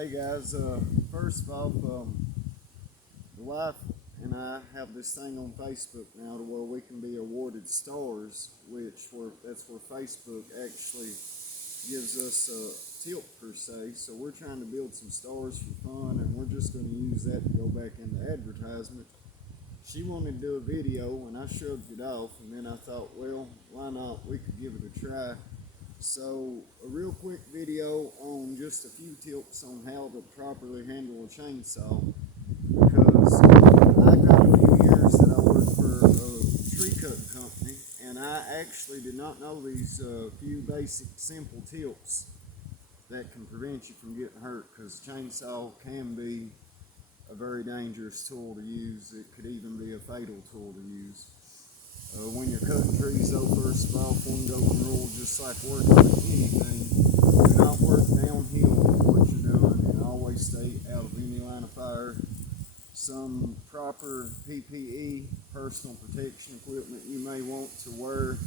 Hey guys, first off, the wife and I have this thing on Facebook now to where we can be awarded stars, that's where Facebook actually gives us a tilt per se. So we're trying to build some stars for fun, and we're just going to use that to go back into advertisement. She wanted to do a video, and I shrugged it off, and then I thought, well, why not? We could give it a try. So a real quick video on just a few tips on how to properly handle a chainsaw, because I got a few years that I worked for a tree cutting company, and I actually did not know these few basic simple tips that can prevent you from getting hurt, because chainsaw can be a very dangerous tool to use. It could even be a fatal tool to use. When you're cutting trees though, first of all, one golden rule, just like working with anything, do not work downhill with what you're doing, and always stay out of any line of fire. Some proper PPE, personal protection equipment, you may want to wear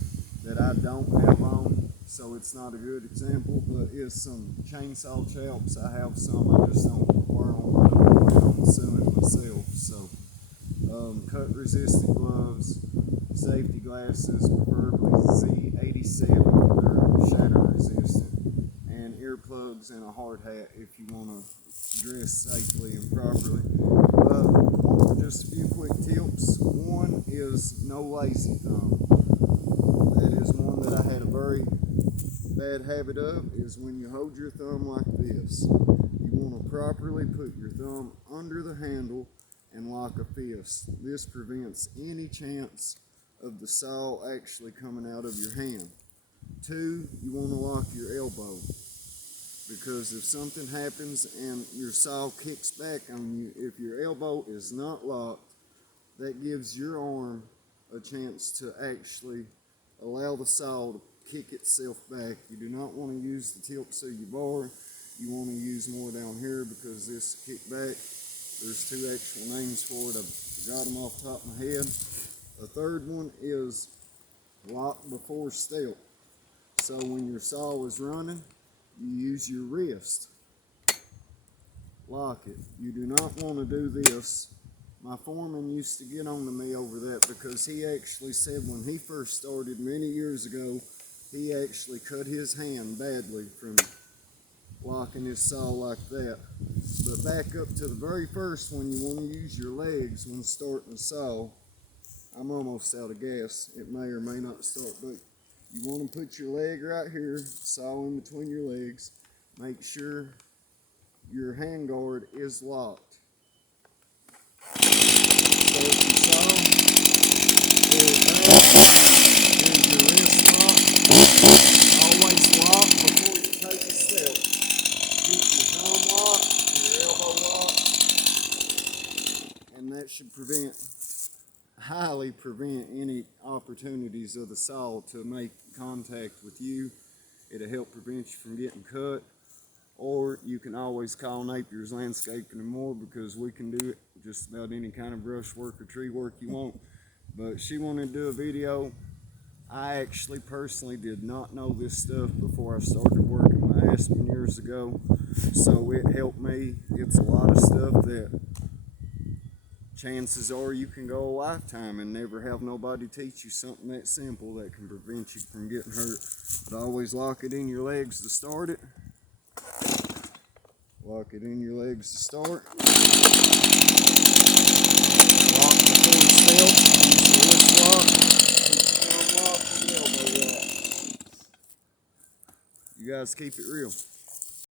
that I don't have on, so it's not a good example, but is some chainsaw chaps. I have some, I just don't wear them. I'm assuming myself. So cut resistant gloves, safety glasses, preferably Z87, they're shatter resistant, and earplugs and a hard hat if you want to dress safely and properly. Just a few quick tips. One is no lazy thumb. That is one that I had a very bad habit of, is when you hold your thumb like this, you want to properly put your thumb under the handle and lock a fist. This prevents any chance of the saw actually coming out of your hand. Two, you want to lock your elbow, because if something happens and your saw kicks back on you, if your elbow is not locked, that gives your arm a chance to actually allow the saw to kick itself back. You do not want to use the tilt-suey bar. You want to use more down here, because this kickback, there's two actual names for it. I've got them off the top of my head. The third one is lock before step. So when your saw is running, you use your wrist. Lock it. You do not want to do this. My foreman used to get on to me over that, because he actually said when he first started many years ago, he actually cut his hand badly from locking his saw like that. But back up to the very first one, you want to use your legs when starting a saw. I'm almost out of gas. It may or may not start, but you want to put your leg right here, saw in between your legs. Make sure your hand guard is locked. Start your saw. Pull it back. Here's your wrist lock. Always lock before you take a step. Keep your thumb locked, your elbow locked, and that should highly prevent any opportunities of the saw to make contact with you. It'll help prevent you from getting cut. Or you can always call Napier's Landscaping and More, because we can do it just about any kind of brush work or tree work you want. But she wanted to do a video. I actually personally did not know this stuff before I started working with Aspen years ago, so it helped me. It's a lot of stuff that chances are you can go a lifetime and never have nobody teach you something that simple that can prevent you from getting hurt. But always lock it in your legs to start it. Lock it in your legs to start. Lock before step. Use the wrist lock. Keep the thumb locked and the elbow locked. You guys keep it real.